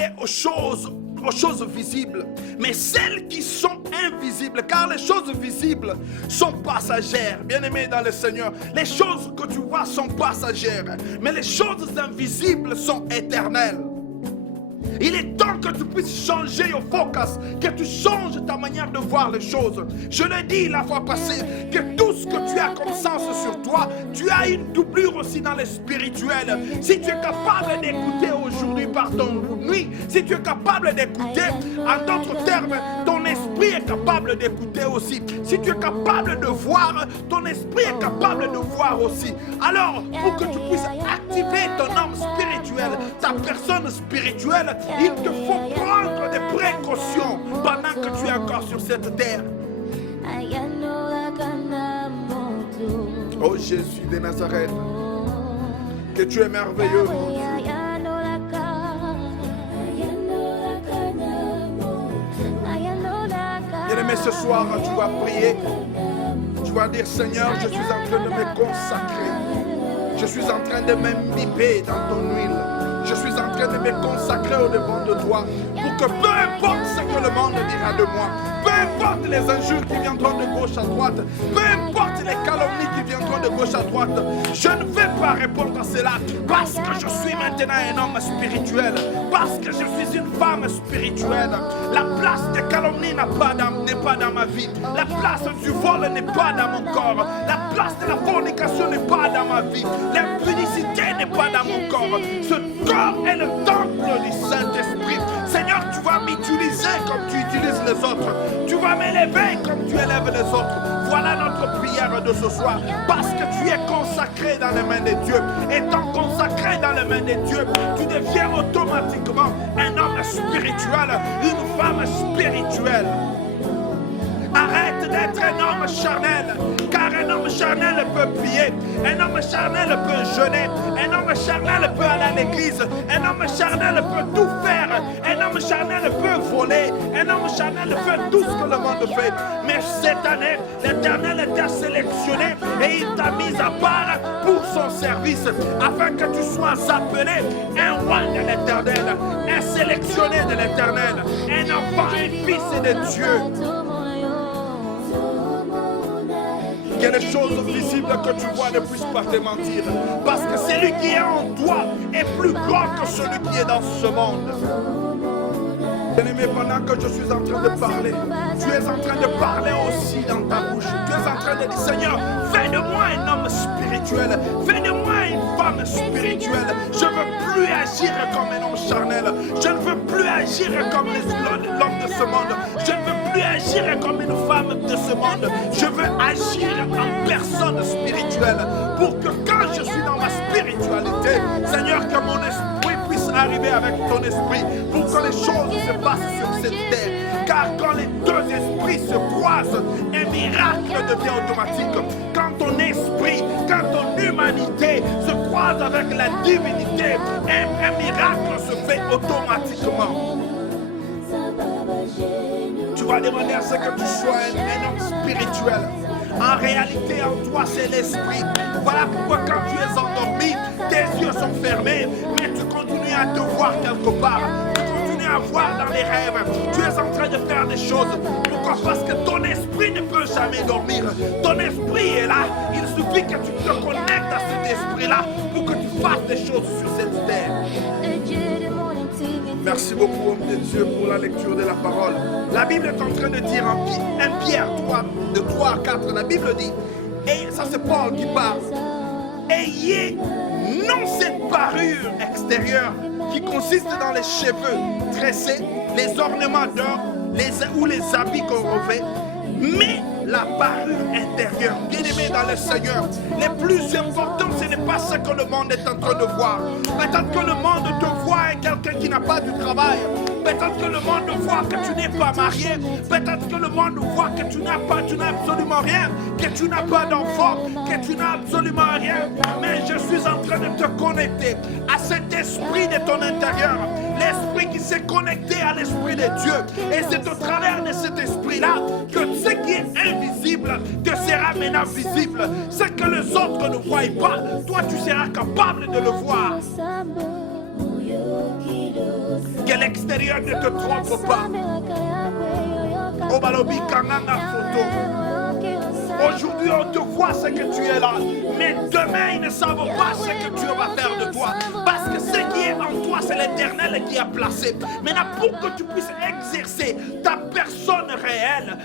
accéder aux choses visibles, mais celles qui sont invisibles, car les choses visibles sont passagères. Bien-aimés dans le Seigneur, les choses que tu vois sont passagères, mais les choses invisibles sont éternelles. Il est temps que tu puisses changer au focus, que tu changes ta manière de voir les choses. Je l'ai dit la fois passée, que tout ce que tu as comme sens sur toi, tu as une doublure aussi dans le spirituel. Si tu es capable d'écouter aujourd'hui par ton nuit, si tu es capable d'écouter, en d'autres termes, ton esprit est capable d'écouter aussi. Si tu es capable de voir, ton esprit est capable de voir aussi. Alors, pour que tu puisses activer ton âme spirituelle, ta personne spirituelle, il te faut prendre des précautions pendant que tu es encore sur cette terre. Oh Jésus de Nazareth, que tu es merveilleux, mon Dieu. Bien-aimé, ce soir, tu vas prier. Tu vas dire, Seigneur, je suis en train de me consacrer. Je suis en train de m'imbiber dans ton huile. Je suis en train de me consacrer au devant de toi pour que peu importe ce que le monde dira de moi, peu importe les injures qui viendront de gauche à droite, peu importe les calomnies qui viendront de gauche à droite, je ne vais pas répondre à cela parce que je suis maintenant un homme spirituel, parce que je suis une femme spirituelle. La place des calomnies n'est pas dans ma vie. La place du vol n'est pas dans mon corps. La place de la fornication n'est pas dans ma vie. L'impudicité n'est pas dans mon corps. Ce corps est le temple du Saint-Esprit. Seigneur, tu vas m'utiliser comme tu utilises les autres. Tu vas m'élever comme tu élèves les autres. Voilà notre prière de ce soir. Parce que tu es consacré dans les mains de Dieu. Étant consacré dans les mains de Dieu, tu deviens automatiquement un homme spirituel, une femme spirituelle. Arrête d'être un homme charnel, car un homme charnel peut prier, un homme charnel peut jeûner, un homme charnel peut aller à l'église, un homme charnel peut tout faire, un homme charnel peut voler, un homme charnel fait tout ce que le monde fait. Mais cette année, l'Éternel t'a sélectionné et il t'a mis à part pour son service, afin que tu sois appelé un roi de l'Éternel, un sélectionné de l'Éternel, un enfant et fils de Dieu. Que les choses visibles que tu vois ne puissent pas te mentir. Parce que celui qui est en toi est plus grand que celui qui est dans ce monde. Bien-aimé, pendant que je suis en train de parler, tu es en train de parler aussi dans ta bouche. Tu es en train de dire, Seigneur, fais de moi un homme spirituel. Fais de moi une femme spirituelle. Je ne veux plus agir comme un homme charnel. Je ne veux plus agir comme l'homme de ce monde. Je ne veux plus agir comme une femme de ce monde. Je veux agir en personne spirituelle. Pour que quand je suis dans ma spiritualité, Seigneur, que mon esprit puisse arriver avec ton esprit. Pour que les choses se passent sur cette terre. Car quand les deux esprits se croisent, un miracle devient automatique. Quand ton esprit, quand ton humanité se croise avec la divinité, un miracle se fait automatiquement. Tu vas demander à ce que tu sois un homme spirituel. En réalité, en toi, c'est l'esprit. Voilà pourquoi quand tu es endormi, tes yeux sont fermés, mais tu continues à te voir quelque part. Tu continues à voir dans les rêves. Tu es en train de faire des choses. Pourquoi? Parce que ton esprit ne peut jamais dormir. Ton esprit est là. Il suffit que tu te connectes à cet esprit-là pour que tu fasses des choses sur cette terre. Merci beaucoup, homme de Dieu, pour la lecture de la parole. La Bible est en train de dire en 1 Pierre 3, de 3 à 4, la Bible dit, et ça c'est Paul qui parle, ayez non cette parure extérieure qui consiste dans les cheveux tressés, les ornements d'or, ou les habits qu'on revêt, mais la parure intérieure. Bien-aimé dans le Seigneur, le plus important, ce n'est pas ce que le monde est en train de voir. Peut-être que le monde te voit quelqu'un qui n'a pas de travail. Peut-être que le monde voit que tu n'es pas marié. Peut-être que le monde voit que tu n'as absolument rien, que tu n'as pas d'enfant, que tu n'as absolument rien. Mais je suis en train de te connecter à cet esprit de ton intérieur. L'esprit qui s'est connecté à l'esprit de Dieu. Et c'est au travers de cet esprit-là que ce qui est invisible te sera maintenant visible. Ce que les autres ne voient pas, toi tu seras capable de le voir. Que l'extérieur ne te trompe pas. Aujourd'hui, on te voit ce que tu es là. Mais demain, ils ne savent pas ce que Dieu va faire de toi. Parce que ce qui est en toi, c'est l'Éternel qui a placé. Maintenant, pour que tu puisses exercer ta personne réelle,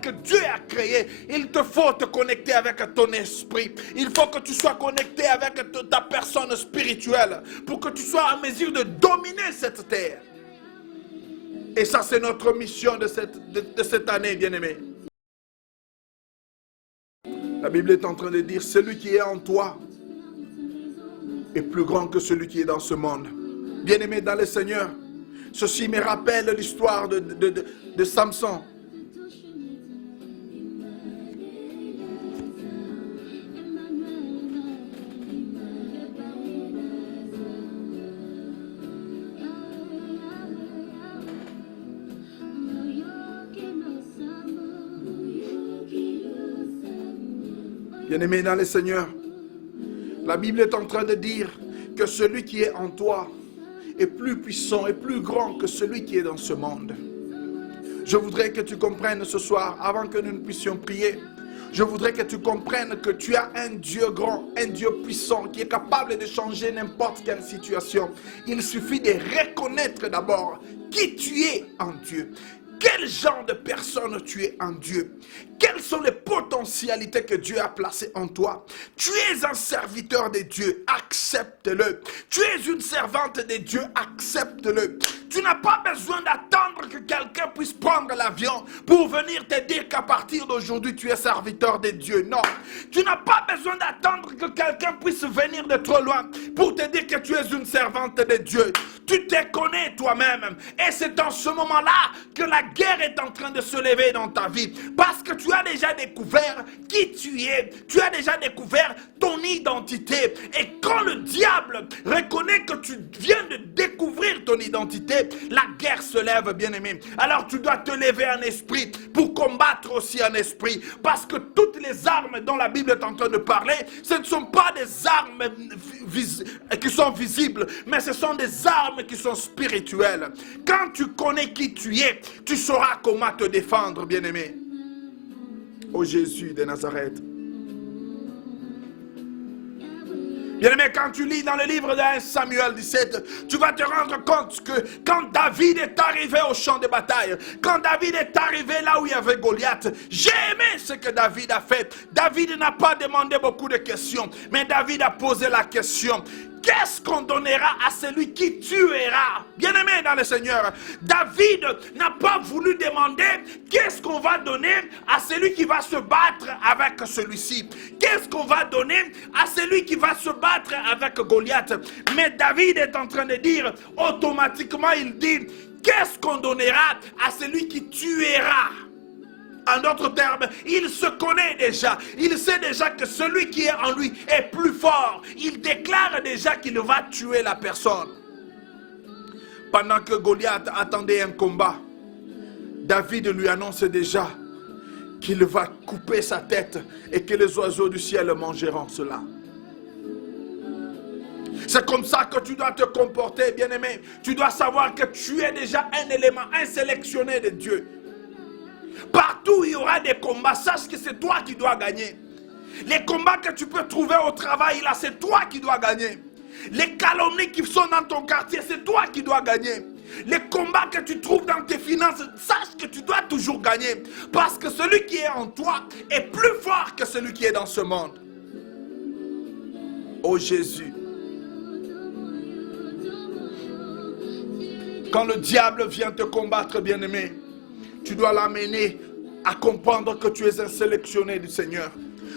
que Dieu a créé, il te faut te connecter avec ton esprit. Il faut que tu sois connecté avec ta personne spirituelle pour que tu sois en mesure de dominer cette terre. Et ça, c'est notre mission de cette année, bien-aimé. La Bible est en train de dire, celui qui est en toi est plus grand que celui qui est dans ce monde. Bien-aimé dans le Seigneur, ceci me rappelle l'histoire de Samson. Bien-aimé dans le Seigneur, la Bible est en train de dire que celui qui est en toi est plus puissant et plus grand que celui qui est dans ce monde. Je voudrais que tu comprennes ce soir, avant que nous ne puissions prier, je voudrais que tu comprennes que tu as un Dieu grand, un Dieu puissant qui est capable de changer n'importe quelle situation. Il suffit de reconnaître d'abord qui tu es en Dieu. Quel genre de personne tu es en Dieu? Quelles sont les potentialités que Dieu a placées en toi? Tu es un serviteur de Dieu, accepte-le. Tu es une servante de Dieu, accepte-le. Tu n'as pas besoin d'attendre que quelqu'un puisse prendre l'avion pour venir te dire qu'à partir d'aujourd'hui, tu es serviteur de Dieu. Non. Tu n'as pas besoin d'attendre que quelqu'un puisse venir de trop loin pour te dire que tu es une servante de Dieu. Tu te connais toi-même. Et c'est en ce moment-là que la guerre est en train de se lever dans ta vie. Parce que tu as déjà découvert qui tu es. Tu as déjà découvert ton identité. Et quand le diable reconnaît que tu viens de découvrir ton identité, la guerre se lève, bien-aimé. Alors tu dois te lever en esprit pour combattre aussi en esprit. Parce que toutes les armes dont la Bible est en train de parler, ce ne sont pas des armes qui sont visibles, mais ce sont des armes qui sont spirituelles. Quand tu connais qui tu es, tu sauras comment te défendre, bien-aimé. Ô Jésus de Nazareth. Bien-aimé, quand tu lis dans le livre de 1 Samuel 17, tu vas te rendre compte que quand David est arrivé au champ de bataille, quand David est arrivé là où il y avait Goliath, j'ai aimé ce que David a fait. David n'a pas demandé beaucoup de questions, mais David a posé la question: qu'est-ce qu'on donnera à celui qui tuera? Bien-aimé dans le Seigneur, David n'a pas voulu demander qu'est-ce qu'on va donner à celui qui va se battre avec celui-ci. Qu'est-ce qu'on va donner à celui qui va se battre avec Goliath? Mais David est en train de dire, automatiquement il dit, qu'est-ce qu'on donnera à celui qui tuera? En d'autres termes, il se connaît déjà. Il sait déjà que celui qui est en lui est plus fort. Il déclare déjà qu'il va tuer la personne. Pendant que Goliath attendait un combat, David lui annonce déjà qu'il va couper sa tête et que les oiseaux du ciel mangeront cela. C'est comme ça que tu dois te comporter, bien-aimé. Tu dois savoir que tu es déjà un élément, un sélectionné de Dieu. Partout où il y aura des combats, sache que c'est toi qui dois gagner. Les combats que tu peux trouver au travail, là, c'est toi qui dois gagner. Les calomnies qui sont dans ton quartier, c'est toi qui dois gagner. Les combats que tu trouves dans tes finances, sache que tu dois toujours gagner. Parce que celui qui est en toi est plus fort que celui qui est dans ce monde. Oh Jésus. Quand le diable vient te combattre, bien-aimé, tu dois l'amener à comprendre que tu es un sélectionné du Seigneur.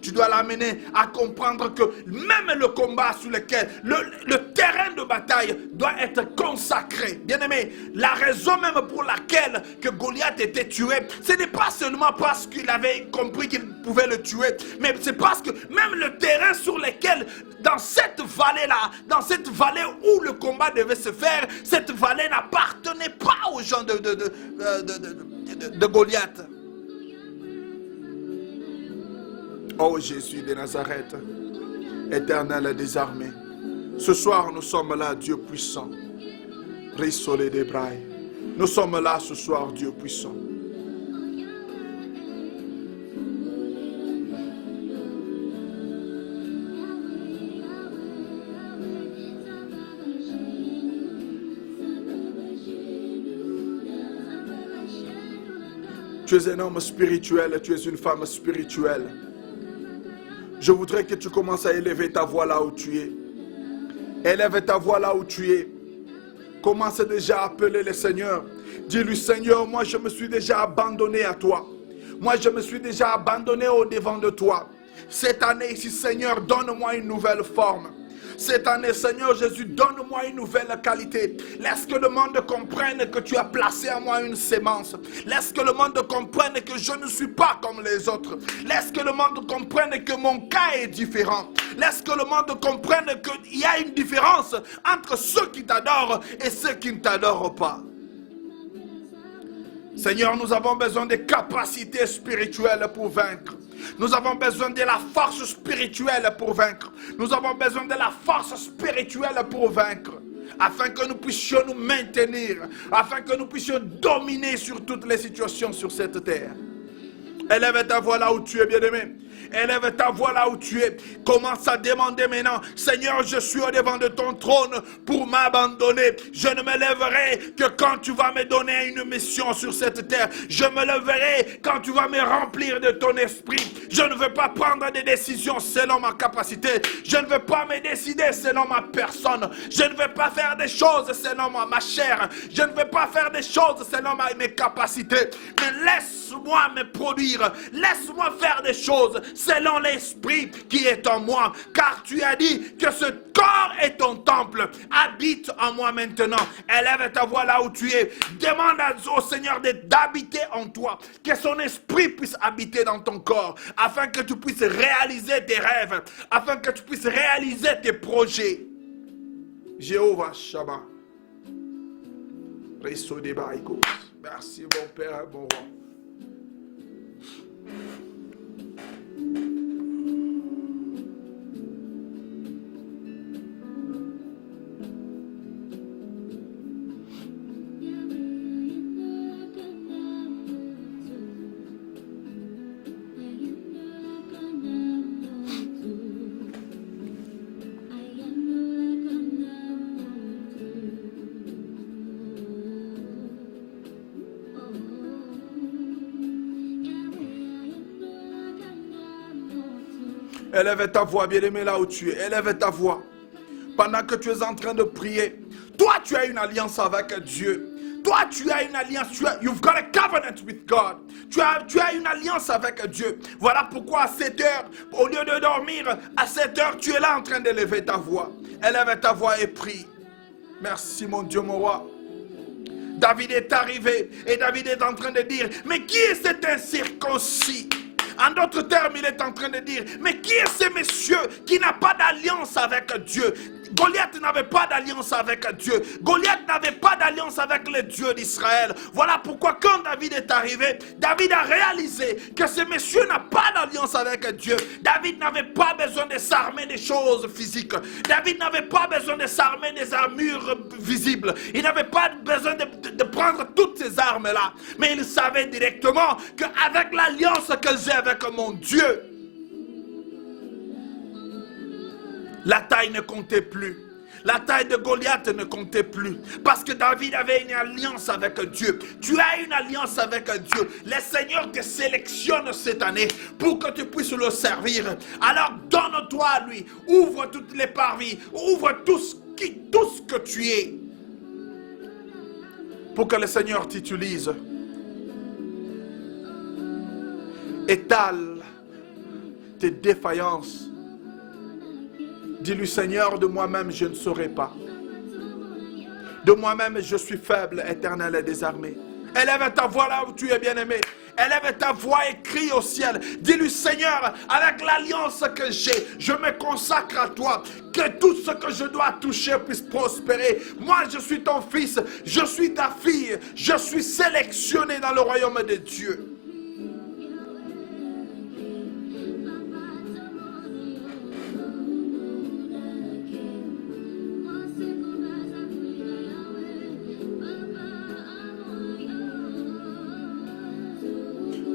Tu dois l'amener à comprendre que même le combat sur lequel, le terrain de bataille doit être consacré. Bien-aimé, la raison même pour laquelle que Goliath était tué, ce n'est pas seulement parce qu'il avait compris qu'il pouvait le tuer, mais c'est parce que même le terrain sur lequel, dans cette vallée-là, dans cette vallée où le combat devait se faire, cette vallée n'appartenait pas aux gens de Goliath. Oh Jésus de Nazareth, Éternel désarmé, Ce soir, nous sommes là, Dieu puissant. Rissolé des brailles. Nous sommes là ce soir, Dieu puissant. Tu es un homme spirituel, tu es une femme spirituelle. Je voudrais que tu commences à élever ta voix là où tu es. Élève ta voix là où tu es. Commence déjà à appeler le Seigneur. Dis-lui, Seigneur, moi je me suis déjà abandonné à toi. Moi je me suis déjà abandonné au devant de toi. Cette année ici, Seigneur, donne-moi une nouvelle forme. Cette année, Seigneur Jésus, donne-moi une nouvelle qualité. Laisse que le monde comprenne que tu as placé en moi une sémence. Laisse que le monde comprenne que je ne suis pas comme les autres. Laisse que le monde comprenne que mon cas est différent. Laisse que le monde comprenne qu'il y a une différence entre ceux qui t'adorent et ceux qui ne t'adorent pas. Seigneur, nous avons besoin de capacités spirituelles pour vaincre. Nous avons besoin de la force spirituelle pour vaincre. Nous avons besoin de la force spirituelle pour vaincre. Afin que nous puissions nous maintenir. Afin que nous puissions dominer sur toutes les situations sur cette terre. Élève ta voix là où tu es, bien-aimé. Élève ta voix là où tu es. Commence à demander maintenant, Seigneur, je suis au devant de ton trône pour m'abandonner. Je ne me lèverai que quand tu vas me donner une mission sur cette terre. Je me lèverai quand tu vas me remplir de ton esprit. Je ne veux pas prendre des décisions selon ma capacité. Je ne veux pas me décider selon ma personne. Je ne veux pas faire des choses selon ma chair. Je ne veux pas faire des choses selon mes capacités. Mais laisse-moi me produire. Laisse-moi faire des choses selon l'esprit qui est en moi. Car tu as dit que ce corps est ton temple. Habite en moi maintenant. Élève ta voix là où tu es. Demande au Seigneur d'habiter en toi. Que son esprit puisse habiter dans ton corps. Afin que tu puisses réaliser tes rêves. Afin que tu puisses réaliser tes projets. Jéhovah Shabbat. Merci mon Père, mon roi. Élève ta voix, bien-aimé, là où tu es. Élève ta voix. Pendant que tu es en train de prier, toi, tu as une alliance avec Dieu. Toi, tu as une alliance. You've got a covenant with God. Tu as une alliance avec Dieu. Voilà pourquoi à 7 heures, au lieu de dormir, à 7 heures, tu es là en train d'élever ta voix. Élève ta voix et prie. Merci, mon Dieu, mon roi. David est arrivé et David est en train de dire, mais qui est cet incirconcis? En d'autres termes, il est en train de dire, mais qui est ce monsieur qui n'a pas d'alliance avec Dieu? Goliath n'avait pas d'alliance avec Dieu. Goliath n'avait pas d'alliance avec le Dieu d'Israël. Voilà pourquoi quand David est arrivé, David a réalisé que ce monsieur n'a pas d'alliance avec Dieu. David n'avait pas besoin de s'armer des choses physiques. David n'avait pas besoin de s'armer des armures visibles. Il n'avait pas besoin de prendre toutes ces armes-là. Mais il savait directement qu'avec l'alliance que j'ai avec mon Dieu, la taille ne comptait plus. La taille de Goliath ne comptait plus. Parce que David avait une alliance avec Dieu. Tu as une alliance avec Dieu. Le Seigneur te sélectionne cette année pour que tu puisses le servir. Alors donne-toi à lui. Ouvre toutes les parvis. Ouvre tout ce que tu es. Pour que le Seigneur t'utilise. Étale tes défaillances. Dis-lui, Seigneur, de moi-même, je ne saurais pas. De moi-même, je suis faible, éternel et désarmé. Élève ta voix là où tu es bien-aimé. Élève ta voix et crie au ciel. Dis-lui, Seigneur, avec l'alliance que j'ai, je me consacre à toi. Que tout ce que je dois toucher puisse prospérer. Moi, je suis ton fils, je suis ta fille. Je suis sélectionné dans le royaume de Dieu.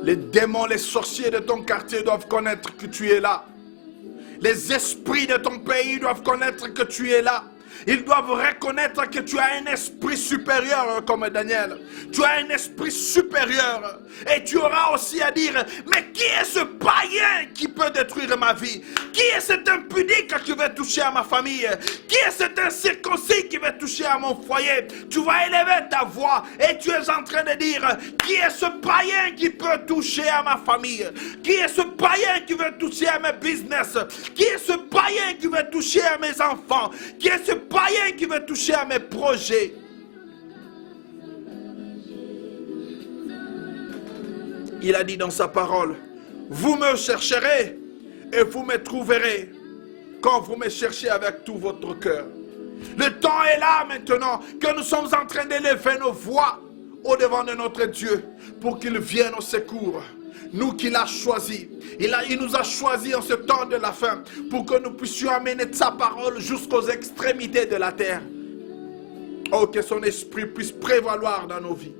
Les démons, les sorciers de ton quartier doivent connaître que tu es là. Les esprits de ton pays doivent connaître que tu es là. Ils doivent reconnaître que tu as un esprit supérieur comme Daniel. Tu as un esprit supérieur. Et tu auras aussi à dire, mais qui est ce païen qui peut détruire ma vie? Qui est cet impudique qui veut toucher à ma famille? Qui est cet incirconcis qui veut toucher à mon foyer? Tu vas élever ta voix et tu es en train de dire, qui est ce païen qui peut toucher à ma famille? Qui est ce païen qui veut toucher à mes business? Qui est ce païen qui veut toucher à mes enfants? Qui est ce païen qui veut toucher à mes projets? Il a dit dans sa parole, vous me chercherez et vous me trouverez quand vous me cherchez avec tout votre cœur. Le temps est là maintenant que nous sommes en train d'élever nos voix au devant de notre Dieu pour qu'il vienne au secours. Nous qu'il a choisi. Il nous a choisi en ce temps de la fin pour que nous puissions amener sa parole jusqu'aux extrémités de la terre. Oh, que son esprit puisse prévaloir dans nos vies.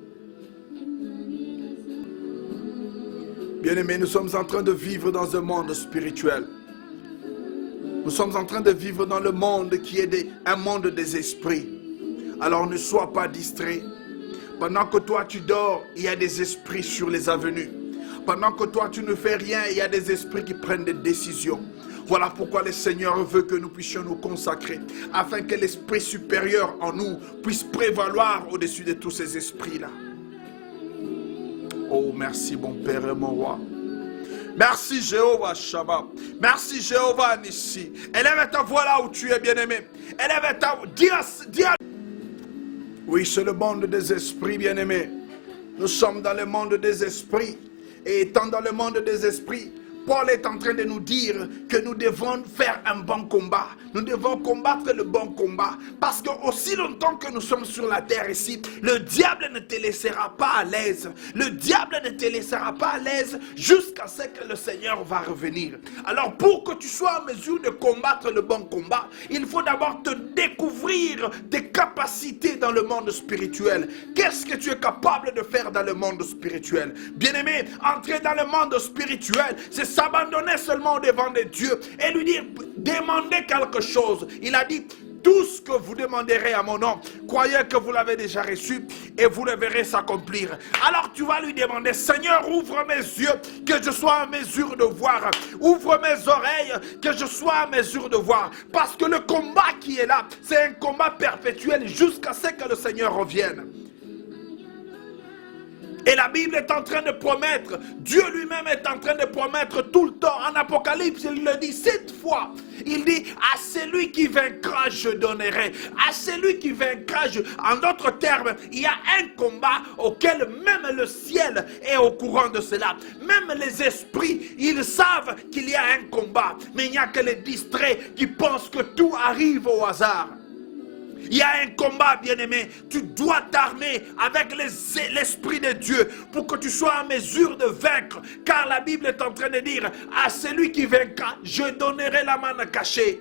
Bien-aimés, nous sommes en train de vivre dans un monde spirituel. Nous sommes en train de vivre dans le monde qui est un monde des esprits. Alors ne sois pas distrait. Pendant que toi tu dors, il y a des esprits sur les avenues. Pendant que toi tu ne fais rien, il y a des esprits qui prennent des décisions. Voilà pourquoi le Seigneur veut que nous puissions nous consacrer, afin que l'esprit supérieur en nous puisse prévaloir au-dessus de tous ces esprits-là. Oh, merci mon Père et mon Roi. Merci Jéhovah Shabbat. Merci Jéhovah Nissi. Élève ta voix là où tu es, bien-aimé. Élève ta voix. Dis. Oui, c'est le monde des esprits, bien-aimé. Nous sommes dans le monde des esprits. Et étant dans le monde des esprits, Paul est en train de nous dire que nous devons faire un bon combat. Nous devons combattre le bon combat. Parce que aussi longtemps que nous sommes sur la terre ici, le diable ne te laissera pas à l'aise. Le diable ne te laissera pas à l'aise jusqu'à ce que le Seigneur va revenir. Alors pour que tu sois en mesure de combattre le bon combat, il faut d'abord te découvrir tes capacités dans le monde spirituel. Qu'est-ce que tu es capable de faire dans le monde spirituel? Bien-aimé, entrer dans le monde spirituel, c'est s'abandonner seulement devant de Dieu et lui dire, demandez quelque chose. Il a dit, tout ce que vous demanderez à mon nom, croyez que vous l'avez déjà reçu et vous le verrez s'accomplir. Alors tu vas lui demander, Seigneur, ouvre mes yeux, que je sois en mesure de voir. Ouvre mes oreilles, que je sois en mesure de voir. Parce que le combat qui est là, c'est un combat perpétuel jusqu'à ce que le Seigneur revienne. Et la Bible est en train de promettre, Dieu lui-même est en train de promettre tout le temps. En Apocalypse, il le dit 7 fois. Il dit, à celui qui vaincra, je donnerai. À celui qui vaincra, En d'autres termes, il y a un combat auquel même le ciel est au courant de cela. Même les esprits, ils savent qu'il y a un combat. Mais il n'y a que les distraits qui pensent que tout arrive au hasard. Il y a un combat, bien-aimé. Tu dois t'armer avec l'Esprit de Dieu pour que tu sois en mesure de vaincre. Car la Bible est en train de dire, à celui qui vaincra, je donnerai la manne cachée.